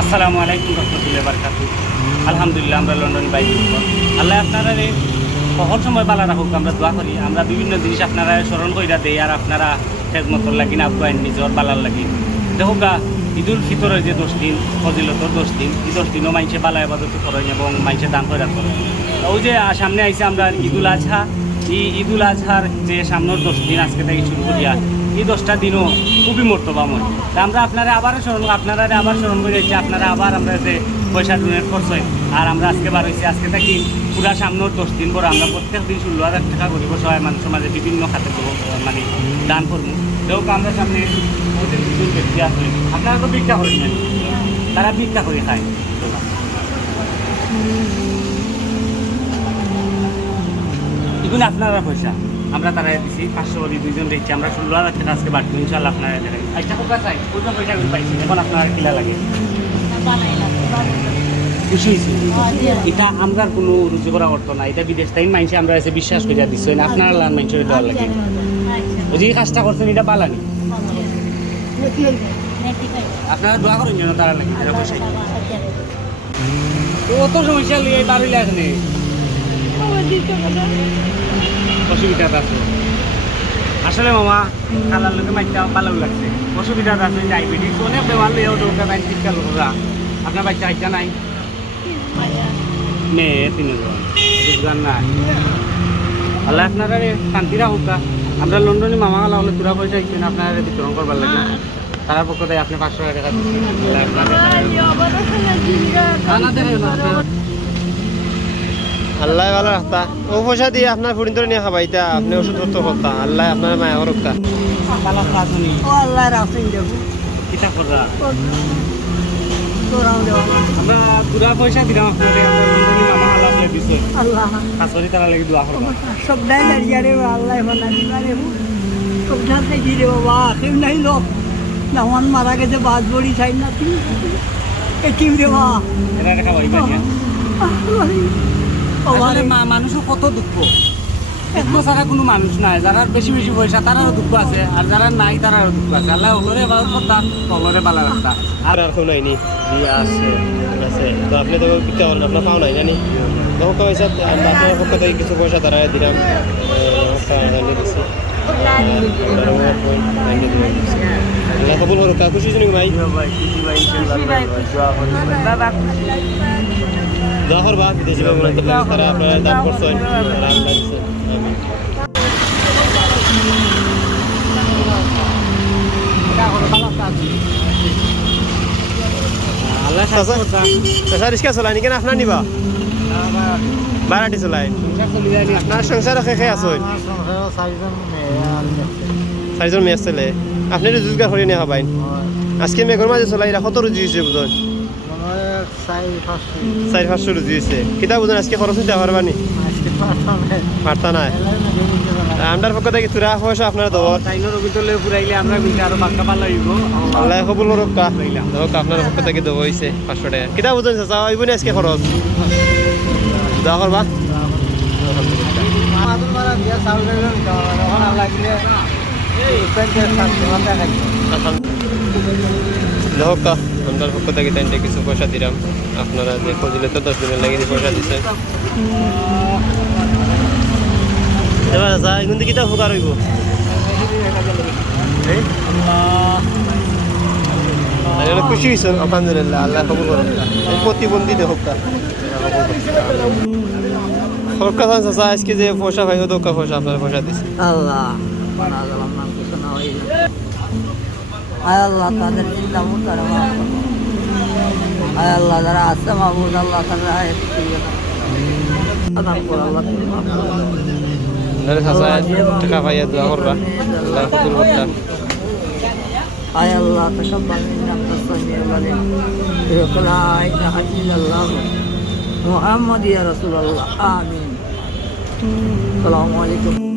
আসসালামু আলাইকুম রহমতুল্লাহি ওয়া বারাকাতুহু। আলহামদুলিল্লাহ আমরা লন্ডন বাইরে আল্লাহ আপনারা সহজ সময় পালা রাখুক আমরা দোয়া করি। আমরা বিভিন্ন জিনিস আপনারা স্মরণ কইরা দেই আর আপনারা খেদমতর লাগি না আব্বাইন নিজর বালার লাগি দেখুক গা ঈদুল ফিতরের যে 10 দিন ফজিলতর 10 দিন এই 10 দিনও মানুষে বালা ইবাদত করেন এবং মানুষে দান করে করেন। ওই যে সামনে আইসে আমরা ঈদুল আজহা, এই ঈদুল আজহার যে সামনের 10 দিন আজকে থেকে শুরু করিয়া এই 10টা দিনও খুবই মর্তবাময়। তা আমরা আপনারা আবার স্মরণ করে যাচ্ছি আপনারা আবার আমরা যে পয়সা ডোনেট করছেন আর আমরা আজকে বার হয়েছি আজকে থাকি পুরা সামনের 10 দিন পর আমরা প্রত্যেক দিন 16,000 টাকা করিব সহায় মানুষ সমাজে বিভিন্ন খাতে মানে দান করবো। দেখো আমরা সামনে কিছু ব্যক্তি আসলেন আপনারা তো ভিক্ষা করেন না, তারা ভিক্ষা করে খায়। এগুলো আপনারা পয়সা আমরা তারা দিচ্ছি 500 করে 2জন দিচ্ছি আমরা 16,000 টাকা আজকে বাড়তি ইনশাল্লাহ আপনারা দেবেন। আচ্ছা কোথা চাই কোথা পয়সাগুলো পাইছি এখন আপনার কিলা লাগে খুশি হয়েছি। এটা আমরা কোনো রুচি করা করতো না, এটা বিদেশ টাইম মাইনছে আমরা এসে বিশ্বাস করিয়া দিচ্ছি না আপনারা লান মাইনছে দেওয়ার লাগে যে কাজটা করছেন এটা পালানি আপনারা দোয়া করেন যেন তারা লাগে তারা পয়সা অত সমস্যা লিয়ে বাড়িলে এখানে অসুবিধা আছে আসলে মামা খালার লোকে মাইটা ভালো লাগছে। অসুবিধা আছে ডায়াবেটিস অনেক বেমার লিয়েও দরকার নাই চিকিৎসা লোকরা। আপনার বাচ্চা আইটা নাই মেয়ে 3জন নাই আল্লাহ আপনারা শান্তি রাখুক। আমরা লন্ডনে মামা খালা হলে পুরা পয়সা দিচ্ছেন আপনারা বিতরণ করবার লাগে তার পক্ষ থেকে আপনি 500 টাকা দিচ্ছেন। আল্লাহ ভালো রাখতা ও পয়সা দিয়ে আপনার ফুরিন ধরে নিয়ে খাবা এটা আপনি ওষুধ পত্র করতা আল্লাহ আপনার মায়া করতা আমরা পুরা পয়সা দিলাম আপনাদের মামা খালা হলে দিচ্ছে শাশুড়ি তারা লাগে দোয়া করবো সবটাই দাঁড়িয়ে রে আল্লাহ সবটা দেখি রে বাবা কেউ নাই লোক নামান মারা গেছে বাদ বড়ি চাই না এটিম রে বাবা এটা খাওয়াই মানুষও কত দুঃখ এত ছাড়া কোনো মানুষ নাই যারা বেশি বেশি পয়সা তারারও দুঃখ আছে আর যারা নাই তারারও দুঃখ আছে। আল্লাহ ওলরে বাদ করতাম তলরে বালা রাখতা আর আর কেউ নাইনি দিয়ে আছে আছে তো আপনি তো বিক্রি করেন আপনার পাও নাই জানি তখন পয়সা আমরা আপনার পক্ষ থেকে কিছু পয়সা তারা দিলাম দিচ্ছি আল্লাহ কবুল করুক। খুশি শুনি ভাই দোয়া করবা বিদেশি ভাই তারা আপনারা দান করছেন রিক্সা চলাইনি কেন আপনার নিবা বারাটি চলাই আপনার সংসার খেয়ে আসুন 4জন মেয়ে চলে আপনি রোজগার করে নিয়ে হবাইন আজকে মেঘর মাঝে চলাই কত রুজি হয়েছে বুঝুন 400-500 রুজি হয়েছে কিতা বুঝুন আজকে খরচ নিতে পারবানি পারতা নাই আমরার পক্ষ থেকে তুরা পয়সা আপনার দর আল্লাহ কবুল করুক আপনার পক্ষ থেকে দেবো হয়েছে 500 টাকা কিতা বুঝুন চাচা ওইব না আজকে খরচ দোয়া করবা হোক আপনার পক্ষ থেকে তাইনটা কিছু পয়সা দিলাম আপনারা যে ফজিলে তো 10 দিনের লাগে পয়সা দিচ্ছেন এবার আচ্ছা এখন কিতা উপকার হইব খুশি হয়েছেন আলহামদুলিল্লাহ আল্লাহ কবুল করুন প্রতিবন্ধী হোক কথা চাচা আজকে যে পয়সা পাই দোকা পয়সা আপনার পয়সা দিচ্ছে আল্লাহ আয় আল্লাহ তাদের চিন্তা মুতার আয় আল্লাহ যারা আছে মাহবুদ আল্লাহ তারা টাকা পাইয়া দোয়া করবা আল্লাহ কবুল করতা আয় আল্লাহ তাকাব্বাল মিন্না তাসামিউল আলিম লা ইলাহা ইল্লাল্লাহ মুহাম্মাদ ইয়া রাসূলুল্লাহ আমিন। আসসালামু আলাইকুম।